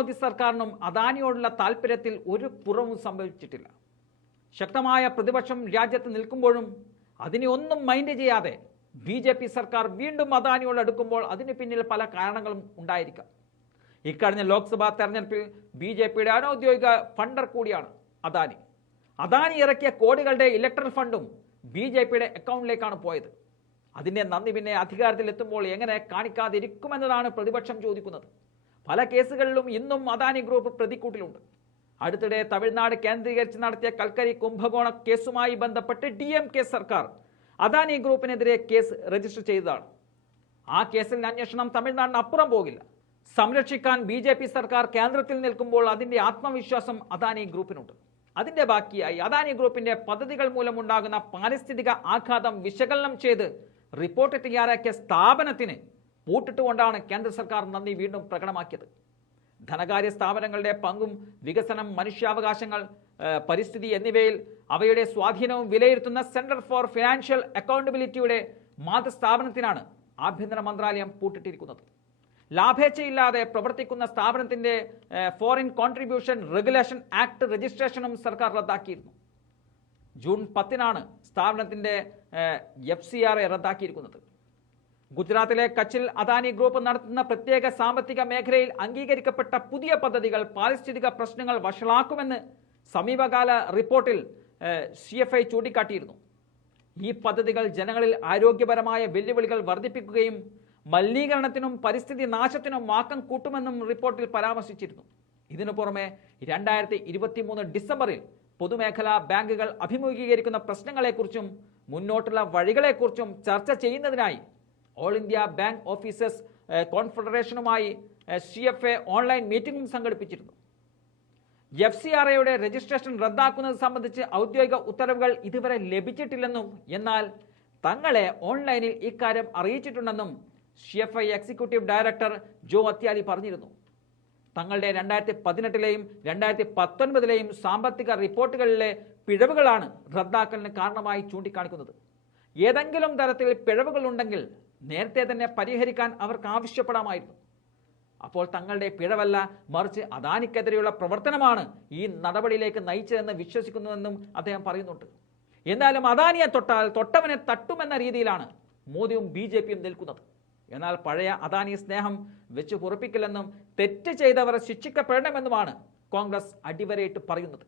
മോദി സർക്കാരിനും അദാനിയോടുള്ള താല്പര്യത്തിൽ ഒരു കുറവും സംഭവിച്ചിട്ടില്ല. ശക്തമായ പ്രതിപക്ഷം രാജ്യത്ത് നിൽക്കുമ്പോഴും അതിനെ ഒന്നും മൈൻഡ് ചെയ്യാതെ ബി ജെ പി സർക്കാർ വീണ്ടും അദാനിയോട് അടുക്കുമ്പോൾ അതിന് പിന്നിൽ പല കാരണങ്ങളും ഉണ്ടായിരിക്കാം. ഇക്കഴിഞ്ഞ ലോക്സഭാ തെരഞ്ഞെടുപ്പിൽ ബി ജെ പിയുടെ അനൌദ്യോഗിക ഫണ്ടർ കൂടിയാണ് അദാനി. അദാനി ഇറക്കിയ കോടികളുടെ ഇലക്ട്രൽ ഫണ്ടും ബി ജെ പിയുടെ അക്കൗണ്ടിലേക്കാണ് പോയത്. അതിന്റെ നന്ദി പിന്നെ അധികാരത്തിലെത്തുമ്പോൾ എങ്ങനെ കാണിക്കാതിരിക്കുമെന്നതാണ് പ്രതിപക്ഷം ചോദിക്കുന്നത്. പല കേസുകളിലും ഇന്നും അദാനി ഗ്രൂപ്പ് പ്രതിക്കൂട്ടിലുണ്ട്. അടുത്തിടെ തമിഴ്നാട് കേന്ദ്രീകരിച്ച് നടത്തിയ കൽക്കരി കുംഭകോണ കേസുമായി ബന്ധപ്പെട്ട് ഡി എം കെ സർക്കാർ അദാനി ഗ്രൂപ്പിനെതിരെ കേസ് രജിസ്റ്റർ ചെയ്തതാണ്. ആ കേസിൽ അന്വേഷണം തമിഴ്നാടിന് അപ്പുറം പോകില്ല. സംരക്ഷിക്കാൻ ബി ജെ പി സർക്കാർ കേന്ദ്രത്തിൽ നിൽക്കുമ്പോൾ അതിന്റെ ആത്മവിശ്വാസം അദാനി ഗ്രൂപ്പിനുണ്ട്. അതിന്റെ ബാക്കിയായി അദാനി ഗ്രൂപ്പിന്റെ പദ്ധതികൾ മൂലമുണ്ടാകുന്ന പാരിസ്ഥിതിക ആഘാതം വിശകലനം ചെയ്ത് റിപ്പോർട്ട് തയ്യാറാക്കിയ സ്ഥാപനത്തിന് പൂട്ടിട്ടുകൊണ്ടാണ് കേന്ദ്ര സർക്കാർ നന്ദി വീണ്ടും പ്രകടമാക്കിയത്. ധനകാര്യ സ്ഥാപനങ്ങളുടെ പങ്കും വികസനം മനുഷ്യാവകാശങ്ങൾ പരിസ്ഥിതി എന്നിവയിൽ അവയുടെ സ്വാധീനവും വിലയിരുത്തുന്ന സെന്റർ ഫോർ ഫിനാൻഷ്യൽ അക്കൗണ്ടബിലിറ്റിയുടെ മാതൃസ്ഥാപനത്തിനാണ് ആഭ്യന്തര മന്ത്രാലയം പൂട്ടിട്ടിരിക്കുന്നത്. ലാഭേച്ഛയില്ലാതെ പ്രവർത്തിക്കുന്ന സ്ഥാപനത്തിന്റെ ഫോറിൻ കോൺട്രിബ്യൂഷൻ റെഗുലേഷൻ ആക്ട് രജിസ്ട്രേഷനും സർക്കാർ റദ്ദാക്കിയിരുന്നു. ജൂൺ പത്തിനാണ് സ്ഥാപനത്തിന്റെ എഫ് സി ആർ റദ്ദാക്കിയിരിക്കുന്നത്. ഗുജറാത്തിലെ കച്ചിൽ അദാനി ഗ്രൂപ്പ് നടത്തുന്ന പ്രത്യേക സാമ്പത്തിക മേഖലയിൽ അംഗീകരിക്കപ്പെട്ട പുതിയ പദ്ധതികൾ പാരിസ്ഥിതിക പ്രശ്നങ്ങൾ വഷളാക്കുമെന്ന് സമീപകാല റിപ്പോർട്ടിൽ സി എഫ് ഐ ചൂണ്ടിക്കാട്ടിയിരുന്നു. ഈ പദ്ധതികൾ ജനങ്ങളിൽ ആരോഗ്യപരമായ വെല്ലുവിളികൾ വർദ്ധിപ്പിക്കുകയും മലിനീകരണത്തിനും പരിസ്ഥിതി നാശത്തിനും വാക്കം കൂട്ടുമെന്നും റിപ്പോർട്ടിൽ പരാമർശിച്ചിരുന്നു. ഇതിനു പുറമെ രണ്ടായിരത്തി ഇരുപത്തി മൂന്ന് ഡിസംബറിൽ പൊതുമേഖലാ ബാങ്കുകൾ അഭിമുഖീകരിക്കുന്ന പ്രശ്നങ്ങളെക്കുറിച്ചും മുന്നോട്ടുള്ള വഴികളെക്കുറിച്ചും ചർച്ച ചെയ്യുന്നതിനായി ഓൾ ഇന്ത്യ ബാങ്ക് ഓഫീസേഴ്സ് കോൺഫെഡറേഷനുമായി സി എഫ് എ ഓൺലൈൻ മീറ്റിംഗും സംഘടിപ്പിച്ചിരുന്നു. എഫ് സി ആർ എയുടെ രജിസ്ട്രേഷൻ റദ്ദാക്കുന്നത് സംബന്ധിച്ച് ഔദ്യോഗിക ഉത്തരവുകൾ ഇതുവരെ ലഭിച്ചിട്ടില്ലെന്നും എന്നാൽ തങ്ങളെ ഓൺലൈനിൽ ഇക്കാര്യം അറിയിച്ചിട്ടുണ്ടെന്നും C F I executive director Joe Athialy പറഞ്ഞിരുന്നു. തങ്ങളുടെ രണ്ടായിരത്തി പതിനെട്ടിലെയും രണ്ടായിരത്തി പത്തൊൻപതിലെയും സാമ്പത്തിക റിപ്പോർട്ടുകളിലെ പിഴവുകളാണ് റദ്ദാക്കലിന് കാരണമായി ചൂണ്ടിക്കാണിക്കുന്നത്. ഏതെങ്കിലും തരത്തിൽ പിഴവുകൾ ഉണ്ടെങ്കിൽ നേരത്തെ തന്നെ പരിഹരിക്കാൻ അവർക്ക് ആവശ്യപ്പെടാമായിരുന്നു. അപ്പോൾ തങ്ങളുടെ പിഴവല്ല മറിച്ച് അദാനിക്കെതിരെയുള്ള പ്രവർത്തനമാണ് ഈ നടപടിയിലേക്ക് നയിച്ചതെന്ന് വിശ്വസിക്കുന്നുവെന്നും അദ്ദേഹം പറയുന്നുണ്ട്. എന്നാലും അദാനിയെ തൊട്ടാൽ തൊട്ടവനെ തട്ടുമെന്ന രീതിയിലാണ് മോദിയും ബി ജെ പിയും നിൽക്കുന്നത്. എന്നാൽ പഴയ അദാനി സ്നേഹം വെച്ച് പൊറപ്പിക്കില്ലെന്നും തെറ്റ് ചെയ്തവരെ ശിക്ഷിക്കപ്പെടണമെന്നുമാണ് കോൺഗ്രസ് അടിവരയിട്ട് പറയുന്നത്.